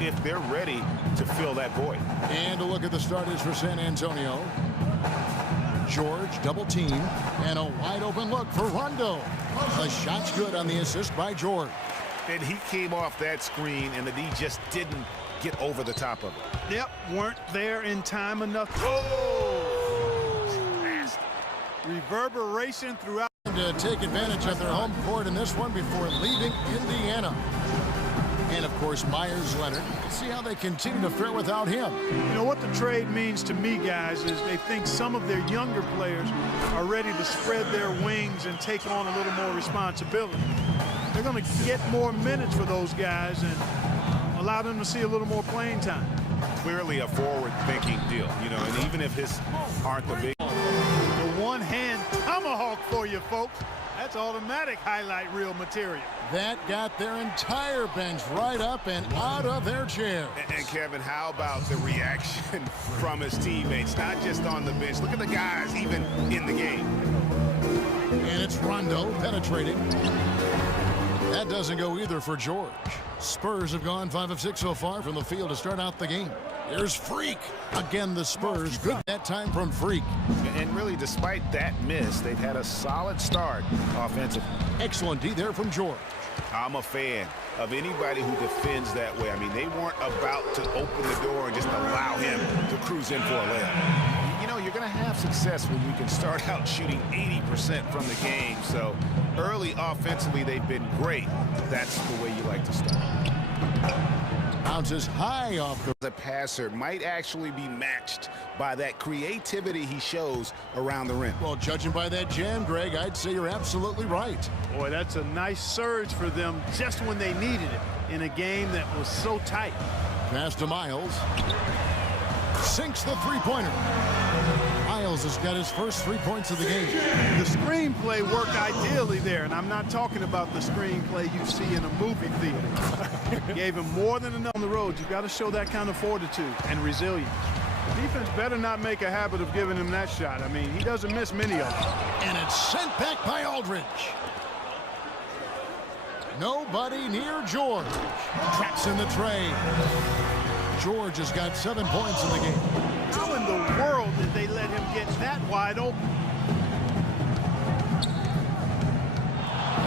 if they're ready to fill that void. And a look at the starters for San Antonio. George double team and a wide open look for Rondo. The shot's good on the assist by George. And he came off that screen and the D just didn't get over the top of it. Yep, weren't there in time enough. Reverberation throughout. To take advantage of their home court in this one before leaving Indiana. And of course Myers Leonard. Let's see how they continue to fare without him. You know what the trade means to me, guys, is they think some of their younger players are ready to spread their wings and take on a little more responsibility. They're going to get more minutes for those guys and allow them to see a little more playing time. Clearly a forward-thinking deal, you know, and even if his aren't the big. The one-hand tomahawk for you, folks. That's automatic highlight reel material. That got their entire bench right up and out of their chair. And Kevin, how about the reaction from his teammates? Not just on the bench. Look at the guys even in the game. And it's Rondo penetrating. That doesn't go either for George. Spurs have gone 5 of 6 so far from the field to start out the game. Here's Freak. Again, the Spurs. Good that time from Freak. And really, despite that miss, they've had a solid start offensively. Excellent D there from George. I'm a fan of anybody who defends that way. I mean, they weren't about to open the door and just allow him to cruise in for a layup. You know, you're going to have success when you can start out shooting 80% from the game. So early offensively, they've been great. That's the way you like to start. Bounces high off the passer might actually be matched by that creativity he shows around the rim. Well, judging by that jam, Greg, I'd say you're absolutely right. Boy, that's a nice surge for them just when they needed it in a game that was so tight. Pass to Miles. Sinks the three-pointer. Miles has got his first 3 points of the game. The screenplay worked ideally there, and I'm not talking about the screenplay you see in a movie theater. Gave him more than enough on the road. You've got to show that kind of fortitude and resilience. The defense better not make a habit of giving him that shot. I mean, he doesn't miss many of them. And it's sent back by Aldridge. Nobody near George. Traps in the tray. George has got 7 points in the game. How in the world did they let him get that wide open?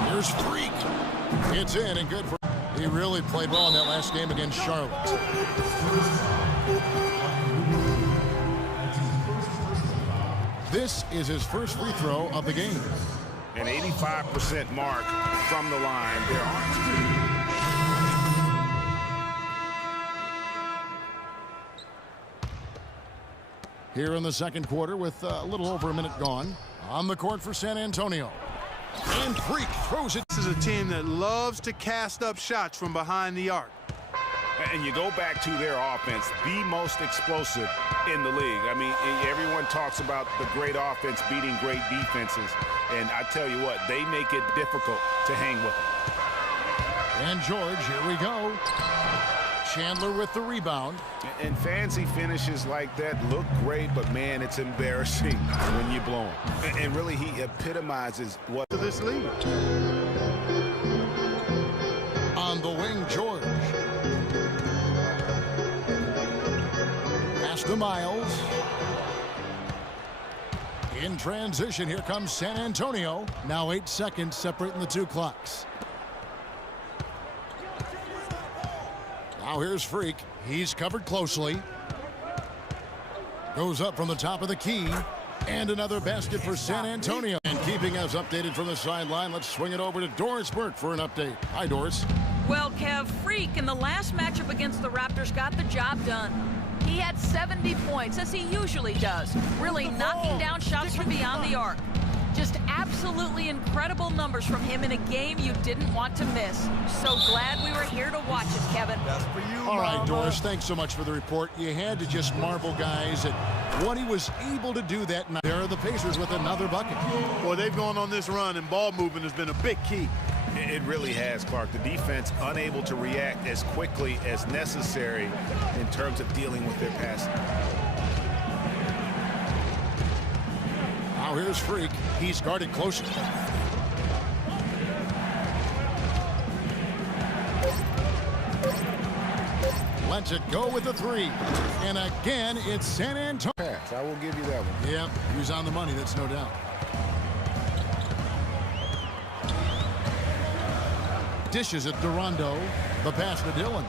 Here's Freak. It's in and good for. He really played well in that last game against Charlotte. This is his first free throw of the game. An 85% mark from the line. There aren't. Here in the second quarter with a little over a minute gone. On the court for San Antonio. And Freak throws it. This is a team that loves to cast up shots from behind the arc. And you go back to their offense, the most explosive in the league. I mean, everyone talks about the great offense beating great defenses. And I tell you what, they make it difficult to hang with them. And George, here we go. Chandler with the rebound. And fancy finishes like that look great, but man, it's embarrassing when you blow them. And really, he epitomizes what this league. On the wing, George. Pass to Miles. In transition, here comes San Antonio. Now 8 seconds separating the two clocks. Now here's Freak. He's covered closely. Goes up from the top of the key. And another basket for San Antonio. And keeping us updated from the sideline, let's swing it over to Doris Burke for an update. Hi, Doris. Well, Kev, Freak in the last matchup against the Raptors got the job done. He had 70 points, as he usually does, really knocking down shots from beyond the arc. Just absolutely incredible numbers from him in a game you didn't want to miss. So glad we were here to watch it, Kevin. That's for you, All right, Mama. Doris, thanks so much for the report. You had to just marvel, guys, at what he was able to do that night. There are the Pacers with another bucket. Boy, they've gone on this run, and ball movement has been a big key. It really has, Clark. The defense unable to react as quickly as necessary in terms of dealing with their passing. Now here's Freak. He's guarded closely. lets it go with the three. And again, it's San Antonio. Pass. I will give you that one. Yep, he was on the money, that's no doubt. Dishes it to Rondo. The pass to Dillon.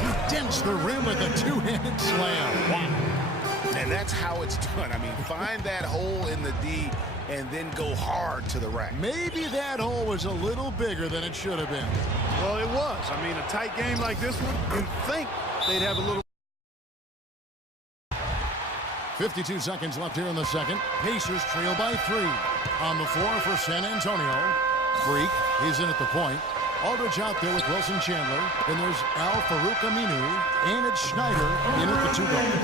He dents the rim with a two-handed slam. Wow. And that's how it's done. I mean, find that hole in the D and then go hard to the rack. Maybe that hole was a little bigger than it should have been. Well, it was. I mean, a tight game like this one, you'd think they'd have a little. 52 seconds left here in the second. Pacers trail by 3. On the floor for San Antonio. Freak, he's in at the point. Aldridge out there with Wilson Chandler. Then there's Al Farouk Aminu. And it's Schneider in at the 2-guard.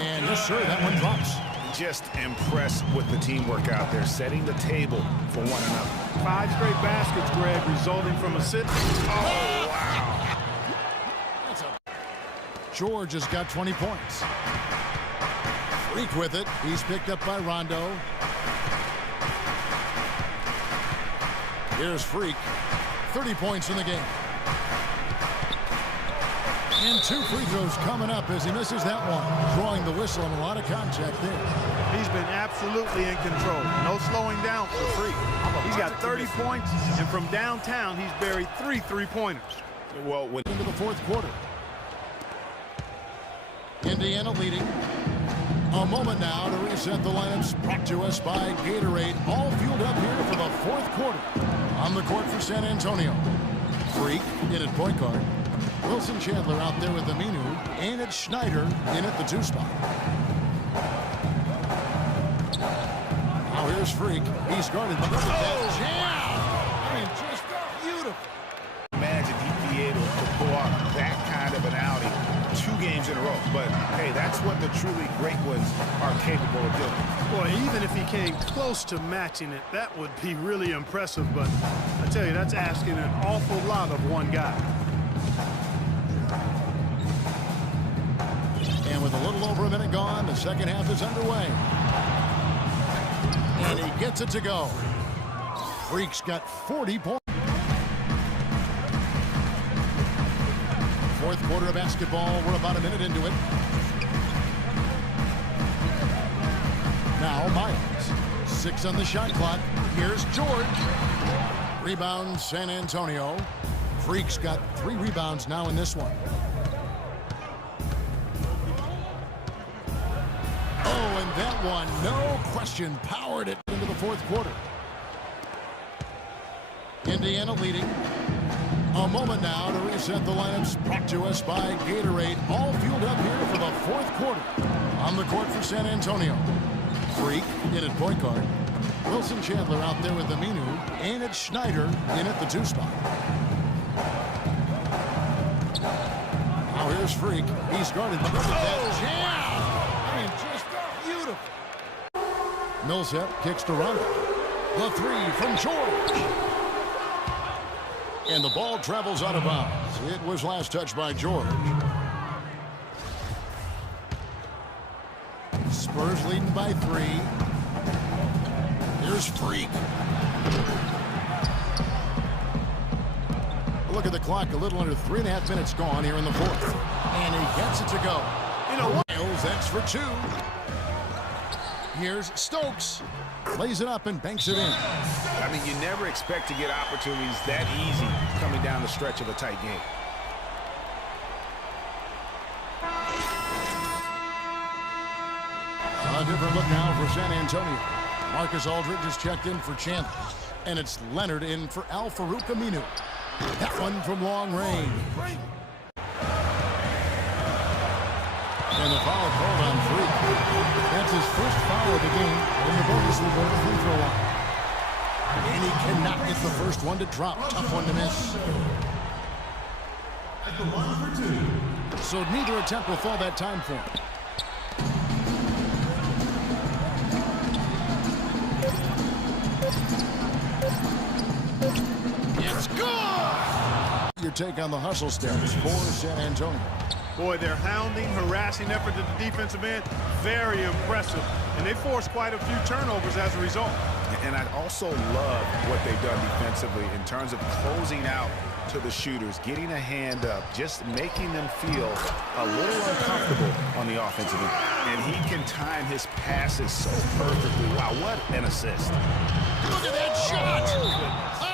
And yes, sir, that one drops. Just impressed with the teamwork out there, setting the table for one another. 5 straight baskets, Greg, resulting from a sit. Oh, wow. George has got 20 points. Freak with it. He's picked up by Rondo. Here's Freak. 30 points in the game. And 2 free throws coming up as he misses that one. Drawing the whistle and a lot of contact there. He's been absolutely in control. No slowing down for Freak. He's got 30 points, and from downtown, he's buried 3 3-pointers. Well, when into the fourth quarter. Indiana leading. A moment now to reset the lineups brought to us by Gatorade. All fueled up here for the fourth quarter. On the court for San Antonio. Freak in at point guard. Wilson Chandler out there with Aminu. And it's Schneider in at the 2 spot. Now here's Freak. He's guarded. Look at that jam! I mean, just beautiful. imagine he'd be able to pull off that kind of an outing 2 games in a row. But, hey, that's what the truly great ones are capable of doing. Boy, even if he came close to matching it, that would be really impressive. But I tell you, that's asking an awful lot of one guy. And with a little over a minute gone, the second half is underway. And he gets it to go. Freak's got 40 points. Fourth quarter of basketball. We're about a minute into it. Now Miles. 6 on the shot clock. Here's George. Rebound San Antonio. Freak's got 3 rebounds now in this one. Oh, and that one, no question, powered it into the fourth quarter. Indiana leading. A moment now to reset the lineups brought to us by Gatorade. All fueled up here for the fourth quarter. On the court for San Antonio. Freak in at point guard. Wilson Chandler out there with Aminu. And it's Schneider in at the 2 spot. Now here's Freak. He's guarded. Look at that jam! I mean, just beautiful. Millsap kicks to Rondo. The 3 from George. And the ball travels out of bounds. It was last touched by George. Spurs leading by 3. Here's Freak. Look at the clock. A little under 3.5 minutes gone here in the fourth. And he gets it to go. You know what? Miles, that's for 2. Here's Stokes. Lays it up and banks it in. I mean, you never expect to get opportunities that easy coming down the stretch of a tight game. A different look now for San Antonio. Marcus Aldridge has checked in for Chandler. And it's Leonard in for Al Farouk Aminu. That one from long range. And the foul called on Freak. That's his first foul of the game. And the bonus will go to free throw line. And he cannot get the first one to drop. Tough one to miss. At the line for 2. So neither attempt will fall that time for him. It's good! Your take on the hustle steps for San Antonio. Boy, their hounding, harassing effort at the defensive end, very impressive. And they forced quite a few turnovers as a result. And I also love what they've done defensively in terms of closing out to the shooters, getting a hand up, just making them feel a little uncomfortable on the offensive end. And he can time his passes so perfectly. Wow, what an assist. Look at that shot.